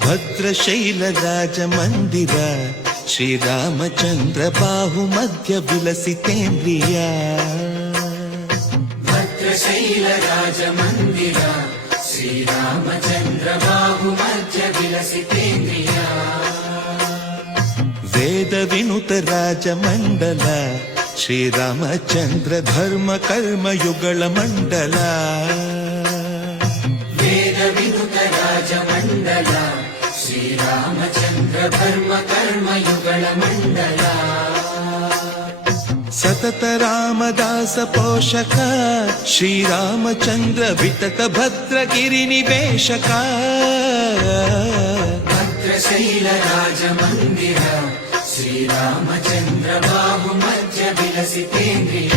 ಭದ್ರಶೈಲ ರಾಜ ಮಂದಿರ ಶ್ರೀರಾಮಚಂದ್ರ ಬಾಹು ಮಧ್ಯ ವಿಲಸಿತೇಂದ್ರಿಯ. ಭದ್ರಶೈಲ ರಾಜ ಮಂದಿರ ಶ್ರೀರಾಮಚಂದ್ರ ಬಾಹು ಮಧ್ಯ ವಿಲಸಿತೇಂದ್ರಿಯ. ವೇದ ವಿನುತ ರಾಜ ಮಂಡಲ ಶ್ರೀರಾಮಚಂದ್ರ ಧರ್ಮ ಕರ್ಮ ಯುಗಳ ಮಂಡಲ. ವೇದ ವಿನುತ ರಾಜ ಮಂಡಲ ಶ್ರೀರಾಮಚಂದ್ರ ಧರ್ಮ ಕರ್ಮ ಯುಗಳ ಮಂಡಲ. ಸತತ ರಾಮದಾಸ ಪೋಷಕ ಶ್ರೀರಾಮಚಂದ್ರ ವಿತತ ಭದ್ರಗಿರಿ ನಿವೇಶಕ. ಭದ್ರಶೈಲ ರಾಜ ಮಂದಿರ ಶ್ರೀರಾಮಚಂದ್ರ ಬಾಹು ಮಧ್ಯ ವಿಲಸಿತೇಂದ್ರಿಯ.